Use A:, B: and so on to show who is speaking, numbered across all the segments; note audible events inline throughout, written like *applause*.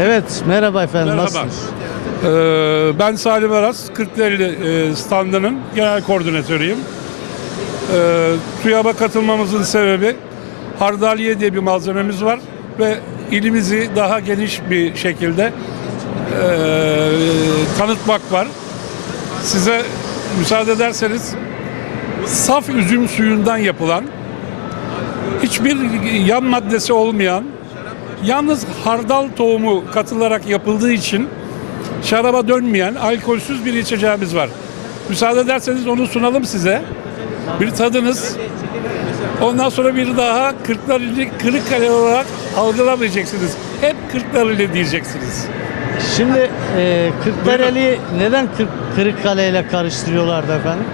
A: Evet, merhaba efendim.
B: Merhaba.
A: Nasılsınız?
B: Ee, ben Salim Aras, 4050 e, standının genel koordinatörüyüm. Ee, TÜYAB'a katılmamızın sebebi hardaliye diye bir malzememiz var ve ilimizi daha geniş bir şekilde e, tanıtmak var. Size müsaade ederseniz saf üzüm suyundan yapılan hiçbir yan maddesi olmayan yalnız hardal tohumu katılarak yapıldığı için şaraba dönmeyen alkolsüz bir içeceğimiz var. Müsaade ederseniz onu sunalım size. Bir tadınız. Ondan sonra bir daha Kırklareli Kırıkkale olarak algılamayacaksınız. Hep Kırklareli diyeceksiniz.
A: Şimdi e, Kırklareli neden Kırk, Kırıkkale ile karıştırıyorlardı efendim?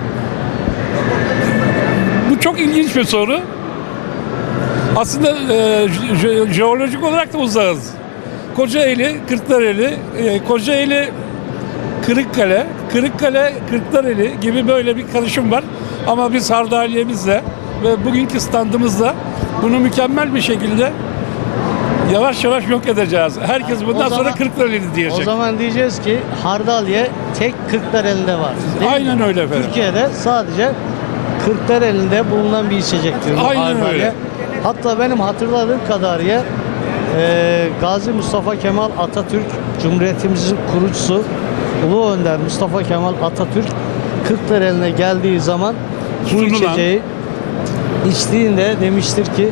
B: Bu çok ilginç bir soru. Aslında e, je- jeolojik olarak da uzağız. Kocaeli, Kırklareli, e, Kocaeli, Kırıkkale, Kırıkkale, Kırklareli gibi böyle bir karışım var. Ama biz Hardaliyemizle ve bugünkü standımızla bunu mükemmel bir şekilde yavaş yavaş yok edeceğiz. Herkes bundan
A: O zaman-
B: sonra Kırklareli
A: O
B: diyecek.
A: zaman diyeceğiz ki Hardalye tek Kırklareli'nde var. değil mi?
B: Aynen öyle efendim.
A: Türkiye'de sadece Kırklareli'nde bulunan bir içecektir
B: Aynen
A: Hardalye.
B: öyle.
A: Hatta benim hatırladığım kadarıyla e, Gazi Mustafa Kemal Atatürk Cumhuriyetimizin kurucusu Ulu Önder Mustafa Kemal Atatürk Kırklareli'ne geldiği zaman bu içeceği içtiğinde demiştir ki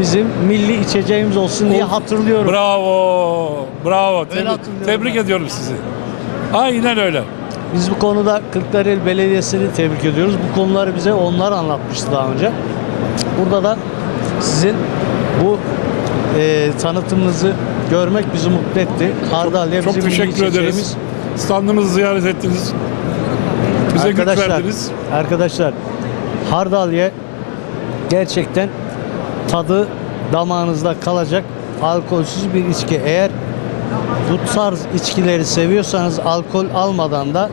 A: bizim milli içeceğimiz olsun diye hatırlıyorum.
B: Bravo, bravo. Tebrik,
A: hatırlıyorum
B: tebrik
A: ben.
B: ediyorum sizi. Aynen öyle.
A: Biz bu konuda Kırklareli Belediyesi'ni tebrik ediyoruz. Bu konuları bize onlar anlatmıştı daha önce. Burada da sizin bu e, tanıtımınızı görmek bizi mutlu etti. Hardalya
B: Çok
A: bizim milli
B: teşekkür ederiz. Standımızı ziyaret ettiniz. Bize güç
A: Arkadaşlar,
B: verdiniz.
A: arkadaşlar Hardalya gerçekten tadı damağınızda kalacak alkolsüz bir içki. Eğer bu tarz içkileri seviyorsanız alkol almadan da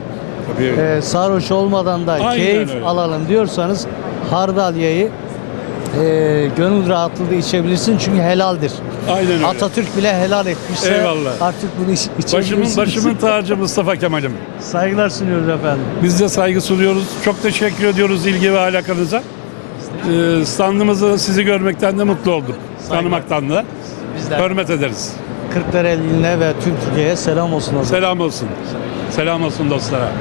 B: Tabii.
A: e, sarhoş olmadan da
B: Aynen
A: keyif
B: öyle.
A: alalım diyorsanız Hardalya'yı e, gönül rahatlığı içebilirsin çünkü helaldir.
B: Aynen öyle.
A: Atatürk bile helal etmişse
B: Eyvallah.
A: artık bunu iç, içebilirsiniz.
B: Başımın, *laughs* başımın tacı Mustafa Kemal'im.
A: Saygılar sunuyoruz efendim.
B: Biz de saygı sunuyoruz. Çok teşekkür ediyoruz ilgi ve alakanıza. Ee, standımızı sizi görmekten de mutlu olduk.
A: Saygılar.
B: Tanımaktan da.
A: Bizler
B: Hürmet ederiz.
A: Kırklareli'ne ve tüm Türkiye'ye selam olsun.
B: Selam olsun. Selam olsun dostlara.